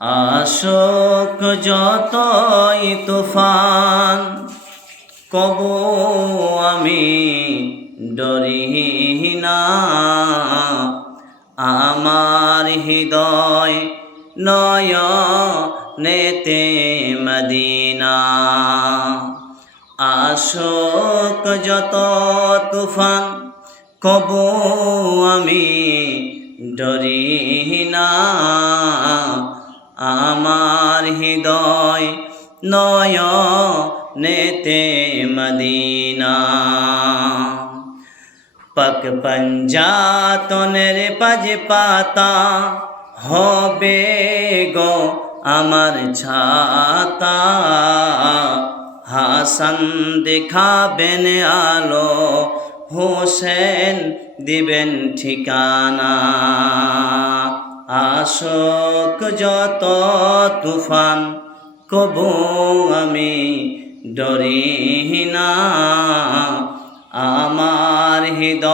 আশোক যতই তুফান, কবু আমি ডরি না। আমার হৃদয় নয়নেতে মদিনা। আশোক যত তুফান, কবু আমি ডরি না। আমার হৃদয় নয়নেতে মদিনা। পাক পঞ্জাতনের পাজ পাতা, হবে গো আমার ছাতা। হাসান দেখাবেন আলো, হোসেন দিবেন ঠিকানা। আশোক যত তুফান, কবু আমি ডরি না। আমার হৃদয়